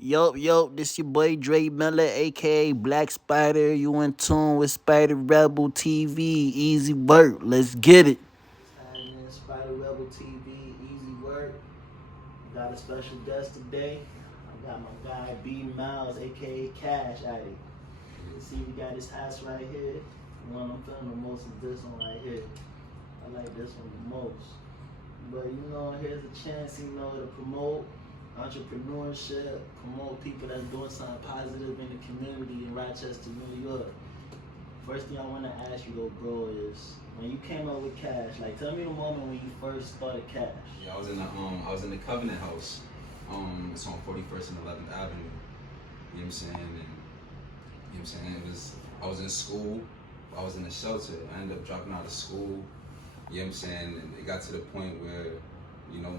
Yo, this your boy Dre Miller, aka Black Spider. You in tune with Spider Rebel TV. Easy work, let's get it. And Spider Rebel TV, easy work. Got a special guest today. I got my guy B Miles, aka Kash, at it. You see, we got this house right here. The one I'm feeling the most is this one right here. I like this one the most. But here's a chance, to promote entrepreneurship, promote people that's doing something positive in the community in Rochester, New York. First thing I want to ask you though, bro, is when you came up with Kash, like tell me the moment when you first started Kash. Yeah, I was in the Covenant House. It's on 41st and 11th Avenue. You know what I'm saying? And you know what I'm saying? I was in school. I was in a shelter. I ended up dropping out of school. You know what I'm saying? And it got to the point where,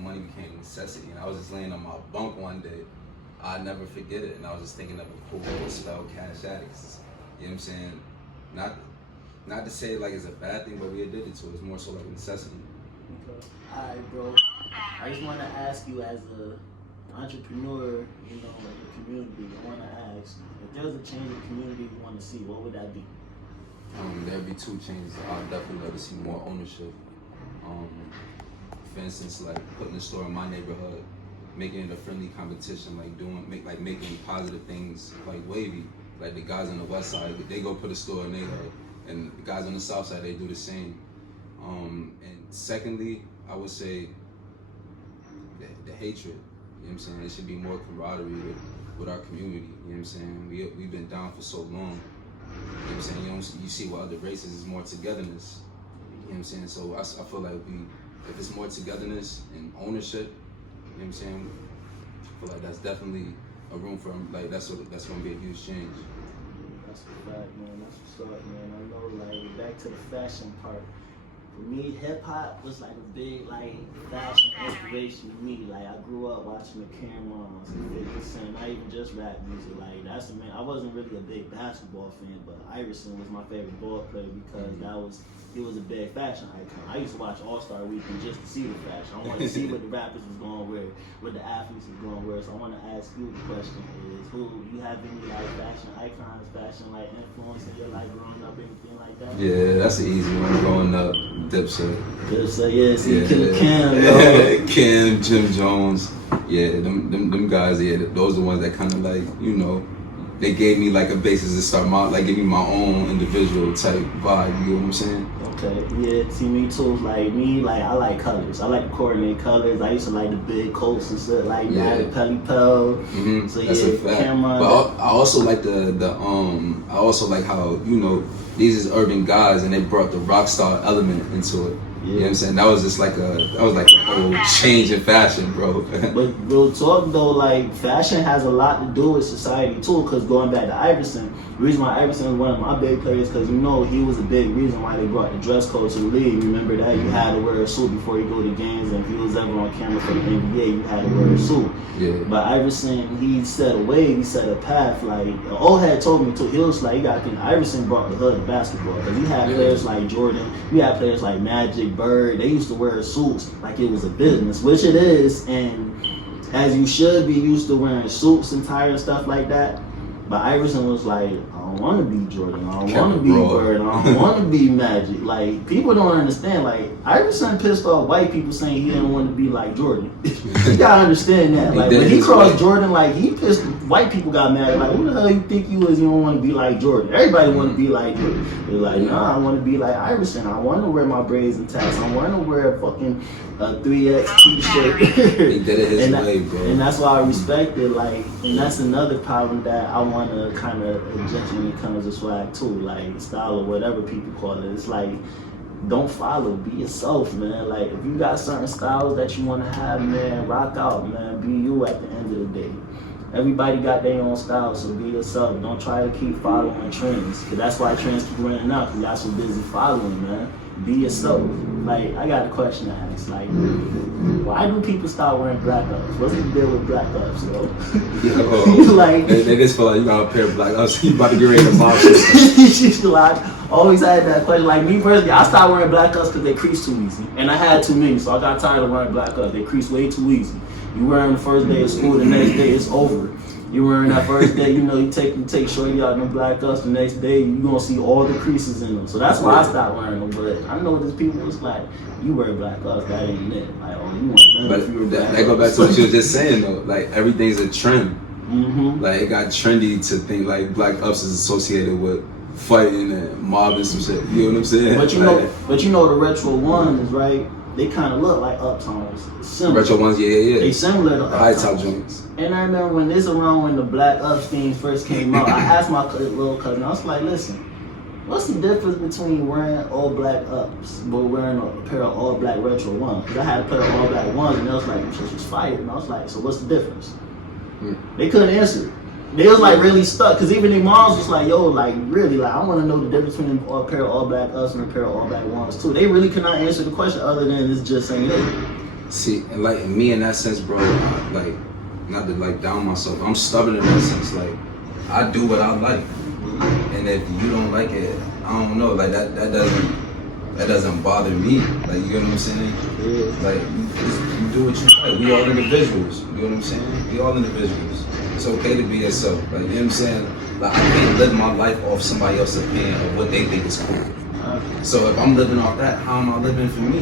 money became a necessity. And I was just laying on my bunk one day. I'd never forget it. And I was just thinking of a cool way to spell Cash Addicts. You know what I'm saying? Not to say like it's a bad thing, but we addicted to it. It's more so like a necessity. Okay. Alright, bro. I just want to ask you as a entrepreneur, in the community, I want to ask, if there was a change in the community you want to see, what would that be? There'd be two changes. I'd definitely love to see more ownership. For instance, like putting a store in my neighborhood, making it a friendly competition, making positive things like wavy. Like the guys on the west side, they go put a store in their hood, and the guys on the south side, they do the same. And secondly, I would say the hatred. You know what I'm saying? There should be more camaraderie with our community. You know what I'm saying? We've been down for so long. You know what I'm saying? You see what other races is more togetherness. You know what I'm saying? So I feel like if it's more togetherness and ownership, you know what I'm saying? I feel like that's definitely a room for that's gonna be a huge change. That's a fact, man. That's what's up, man. I know, like, back to the fashion part. For me, hip hop was like a big fashion inspiration to me. Like I grew up watching the Cam'rons and 50 Cent, not even just rap music. Like that's the man. I wasn't really a big basketball fan, but Iverson was my favorite ball player because he was a big fashion icon. I used to watch All Star Weekend just to see the fashion. I wanted to see what the rappers was going to wear, what the athletes was going to wear. So I want to ask you the question is, who you have any fashion icons, fashion influence in your life growing up, anything like that? Yeah, that's an easy one. Growing up, Dipset. Dipset, yeah. See, Kim, yo. Kim, Jim Jones. Yeah, them guys. Yeah, those are the ones that kind of they gave me like a basis to start give me my own individual type vibe. You know what I'm saying? Okay, yeah. See, me too. I like colors. I like to coordinate colors. I used to like the big coats and stuff like that, the Pelly Pel. Mm-hmm. So that's a fact. Camera. But I also like I also like how these is urban guys and they brought the rock star element into it. Yeah. You know what I'm saying? That was just like a whole change in fashion, bro. But real talk though, fashion has a lot to do with society too. Cause going back to Iverson, the reason why Iverson was one of my big players, cause he was a big reason why they brought the dress code to the league. Remember that you had to wear a suit before you go to games, and if you was ever on camera for the NBA, you had to wear a suit. Yeah. But Iverson, he set a wave, he set a path. Old head told me too. He was like, you gotta think Iverson brought the hood of basketball, cause he had players like Jordan, you had players like Magic, Bird. They used to wear suits like it was a business, which it is, and as you should be used to wearing suits and tie and stuff like that. But Iverson was like, I don't want to be Jordan. I don't want to be Bird. I don't want to be Magic. Like, people don't understand. Like, Iverson pissed off white people saying he didn't want to be like Jordan. You gotta understand that. Like, when he crossed Jordan, he pissed. White people got mad. Like, who the hell you think you is? You don't want to be like Jordan. Everybody want to be like Jordan. They're like, nah, I want to be like Iverson. I want to wear my braids and tats. I want to wear a fucking 3X t-shirt. He did it his way, bro. And that's why I respect it. And that's another problem that I want to kind of adjust when it comes to swag too, style or whatever people call it. It's don't follow, be yourself, man. If you got certain styles that you want to have, man, rock out, man. Be you at the end of the day. Everybody got their own style, so be yourself. Don't try to keep following trends, because that's why trends keep running out, because y'all so busy following, man. Be yourself. I got a question to ask. Why do people start wearing black ups? What's the deal with black ups, yo? They just feel like you got a pair of black ups, you about to get ready to mob always had that question. Me personally, I started wearing black ups because they crease too easy. And I had too many, so I got tired of wearing black ups. They crease way too easy. You wear them the first day of school, the next day it's over. You wearing that first day, you know, you take shorty out in them black ups. The next day, you gonna see all the creases in them. So that's why I stopped wearing them. But I know there's people that's like, you wear black ups, that ain't it. Like, oh, you want none But if you wear black that go back ups. to what you were just saying though. Like everything's a trend. Mm-hmm. Like it got trendy to think like black ups is associated with fighting and mobbing some shit. You know what I'm saying? But you know the retro ones, right? They kind of look like uptones. Similar. Retro ones, yeah. They similar to High uptones. top joints. And I remember when the black ups things first came out, I asked my little cousin, I was like, listen, what's the difference between wearing all black ups but wearing a pair of all black retro ones? Because I had a pair of all black ones and they was like, shit was fire. And I was like, so what's the difference? They couldn't answer it. They was like really stuck, because even their moms was like, yo, like really, like I want to know the difference between a pair of all black ups and a pair of all black ones too. They really could not answer the question other than it's just saying it. See, and like me in that sense, bro, like not to like down myself, I'm stubborn in that sense. Like I do what I like, and if you don't like it, I don't know. Like that doesn't bother me. Like you get what I'm saying? Yeah. Like you do what you like. We all individuals. You know what I'm saying? We all individuals. It's okay to be yourself. Like you know what I'm saying? Like I can't live my life off somebody else's opinion of what they think is cool. So if I'm living off that, how am I living for me?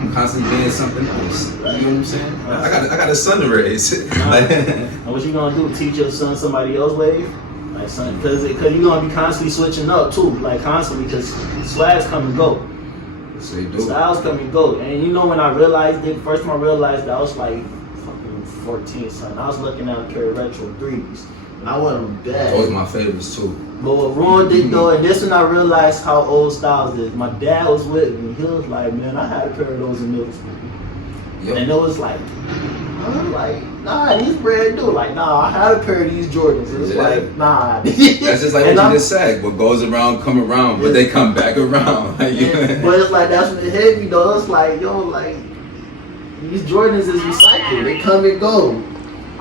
I'm constantly being something else. You know what I'm saying? I got a son to raise. And what you gonna do? Teach your son somebody else's wave? Like son, because you're gonna be constantly switching up too, like constantly, because swags come and go. So they do. Styles come and go. And you know when I realized it, first time I realized that I was like fucking 14, son. I was looking at a pair of retro 3s. And I wasn't bad. Those my favorites too. But what ruined it though, and this when I realized how old Styles is. My dad was with me. He was like, man, I had a pair of those in middle school. Yep. And it was like, I'm like, nah, these brand new. Like, nah, I had a pair of these Jordans. It was like, nah. That's just like what you just said. What goes around, come around, but they come back around. But it's like, that's what it hit me though. It's like, yo, like, these Jordans is recycled. They come and go.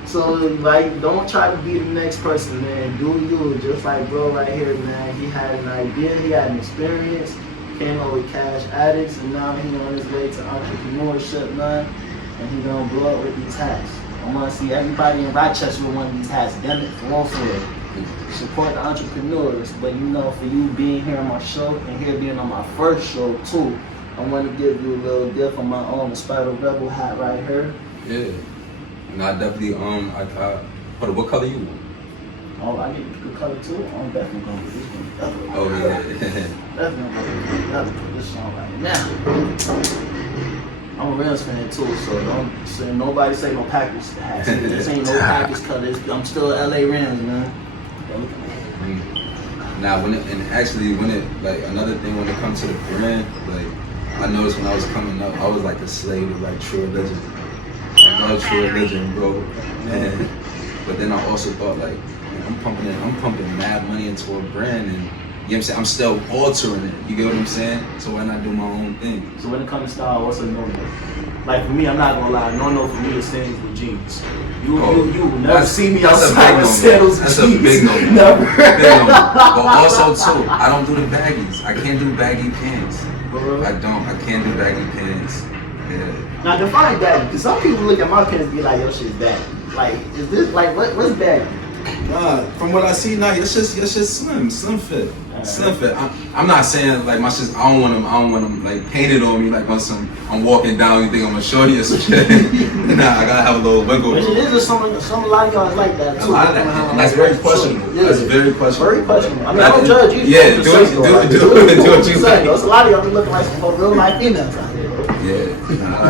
So, like, don't try to be the next person, man. Do you. Just like bro right here, man. He had an idea. He had an experience. Came up with Kash Addicts, and now he on his way to entrepreneurship, man. And he gonna blow up with these hats. I want to see everybody in Rochester with one of these hats. Damn it, for real. Support the entrepreneurs. But you know, for you being here on my show and here being on my first show too, I want to give you a little gift of my own, the Spider Rebel hat right here. Yeah. And I definitely hold on, what color you want? Oh, I get a good color too. I'm definitely gonna put this one. Definitely. Oh yeah. Definitely put this on right now. I'm a Rams fan too, so don't say nobody say no Packers hats. This ain't no Packers color. I'm still a LA Rams, man. Now when it like another thing when it comes to the brand, like I noticed when I was coming up, I was like a slave to like True Religion. I love True Religion, bro. And but then I also thought like, I'm pumping mad money into a brand, and you know what I'm saying, I'm still altering it. You get what I'm saying? So why not do my own thing? So when it comes to style, what's a no-no? Like for me, I'm not gonna lie, no for me is things with jeans. You will never see me outside with sandals and jeans. That's a big no. Never. Big no. But also too, I don't do the baggies. I can't do baggy pants. I can't do baggy pants. Yeah. Now define baggy, because some people look at my pants and be like, yo, shit's baggy. Like, is this like what's baggy? From what I see now, it's just slim fit. Slim fit. I'm not saying like my shit. I don't want them like painted on me like once I'm walking down. You think I'm gonna show you or some shit? Nah, I gotta have a little wiggle. Which it is just some a lot of y'all like that too. A lot of that. That's very questionable. Yeah. That's very questionable. Very questionable. I mean, I don't judge you. Yeah, do what you say. There's a lot of y'all be looking like some real life females out here. Yeah, nah,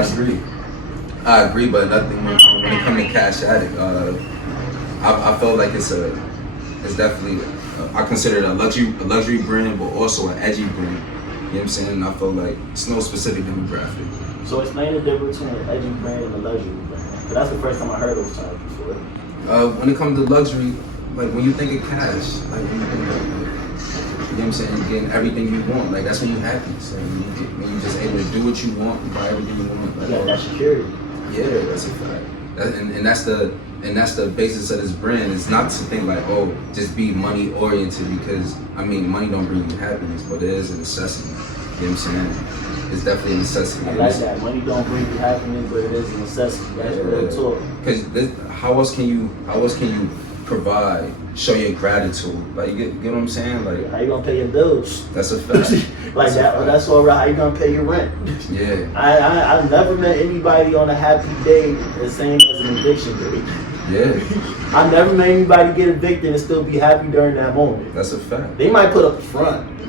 I agree, but nothing when it comes to Kash Addict. I felt like it's definitely I consider it a luxury brand, but also an edgy brand. You know what I'm saying? And I feel like it's no specific demographic. So explain the difference between an edgy brand and a luxury brand. But that's the first time I heard those terms before. When it comes to luxury, like when you think of Kash, like when you think of, you know what I'm saying, getting everything you want, like that's when you're happy. So when you're just able to do what you want and buy everything you want. Like, yeah, that's security. Yeah, that's a fact. And that's the basis of this brand. It's not to think like, oh, just be money oriented, because I mean, money don't bring you happiness, but it is a necessity. You know what I'm saying? It's definitely a necessity. I like that. Money don't bring you happiness, but it is a necessity. That's real talk. Because how else can you provide, show your gratitude. Like, you get what I'm saying? Like, how you gonna pay your bills? that's a fact. Like that. That's all right. How you gonna pay your rent? Yeah. I've never met anybody on a happy day the same as an eviction day. Yeah. I've never met anybody get evicted and still be happy during that moment. That's a fact. They might put up a front.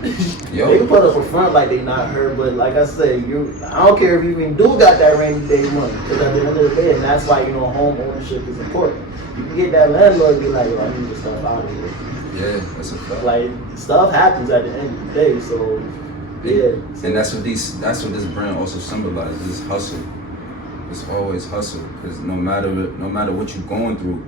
Yo. They can put up a front like they not hurt, but like I said, I don't care if you even do got that rainy day money, because at the end of the day, and that's why home ownership is important. You can get that landlord to be like, yo, I need this stuff out of here. Yeah, that's a fact. Like, stuff happens at the end of the day, so yeah. And that's what this brand also symbolizes, this hustle. It's always hustle, because no matter what you're going through,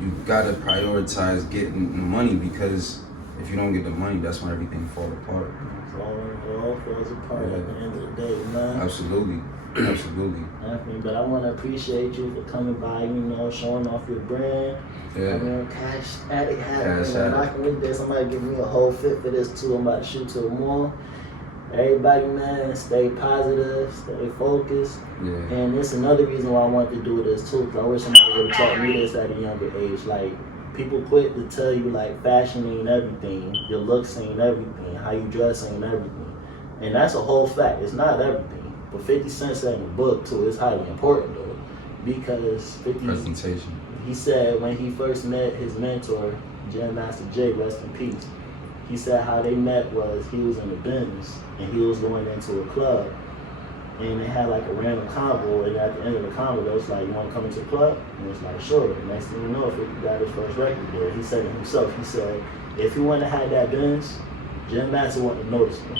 you gotta prioritize getting the money, because if you don't get the money, that's when everything falls apart. It all falls apart at the end of the day, man. Absolutely. Definitely, but I want to appreciate you for coming by, showing off your brand. Yeah. Cash Addict hat, Cash Addict. rocking with this. Somebody give me a whole fit for this too. I'm about to shoot to a more. Everybody, man, stay positive, stay focused. Yeah. And it's another reason why I want to do this too, because I wish somebody would have taught me this at a younger age. Like, people quit to tell you, like, fashion ain't everything, your looks ain't everything, how you dress ain't everything. And that's a whole fact. It's not everything. But 50 Cent said in the book, too, it's highly important, though. Because 50... Presentation. He said when he first met his mentor, Jam Master Jay, rest in peace, he said how they met was he was in the Benz, and he was going into a club. And they had, like, a random convo, and at the end of the convo, they was like, you want to come into the club? And it's like, sure. And next thing you know, 50 got his first record there. He said it himself. He said, if he wouldn't have had that Benz, Jam Master wouldn't have noticed him.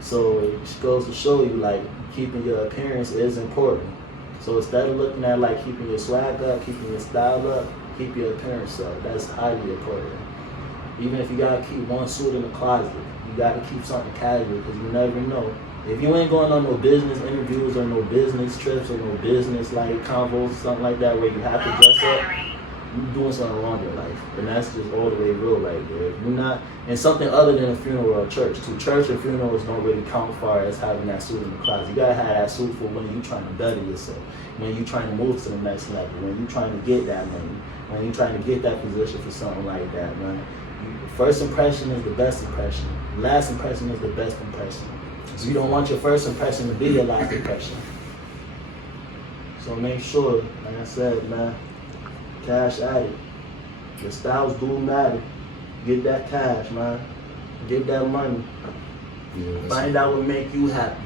So it goes to show you, like, keeping your appearance is important. So instead of looking at, like, keeping your swag up, keeping your style up, keep your appearance up. That's highly important. Even if you gotta keep one suit in the closet, you gotta keep something casual, because you never know. If you ain't going on no business interviews or no business trips or no business, like, convos, something like that, where you have to dress up, you're doing something wrong in life. And that's just all the way real right there. If you're not, and something other than a funeral or a church too. Church and funerals don't really count far as having that suit in the closet. You gotta have that suit for when you're trying to better yourself, when you're trying to move to the next level, when you're trying to get that money, when you're trying to get that position for something like that, man. First impression is the best impression. Last impression is the best impression. So you don't want your first impression to be your last impression. So make sure, like I said, man, Cash Addict. Your styles do matter. Get that cash, man. Get that money. Yeah, Find out what make you happy.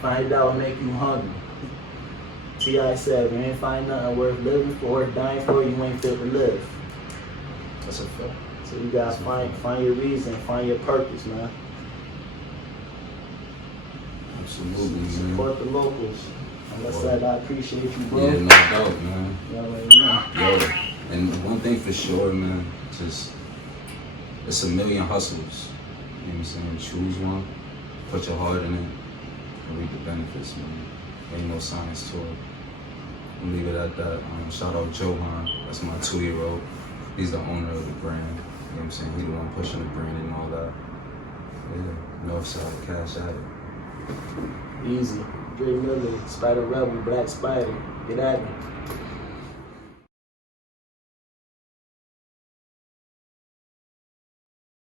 Find out what make you hungry. T.I. said, if you ain't find nothing worth living for, worth dying for, you ain't fit to live. That's a fact. So you gotta find your reason, find your purpose, man. Absolutely, man. Support the locals. Like I said, I appreciate you, bro. Yeah, no doubt, man. You already know. Yo, and one thing for sure, man, just, it's a million hustles. You know what I'm saying? Choose one, put your heart in it, and reap the benefits, man. Ain't no science to it. I'll leave it at that. Shout out Johan, that's my 2-year-old. He's the owner of the brand. You know what I'm saying? He the one pushing the brand and all that. Yeah, Northside, Cash Addict. Easy. Dre Miller, Spider Rebel, Black Spider. Get at me.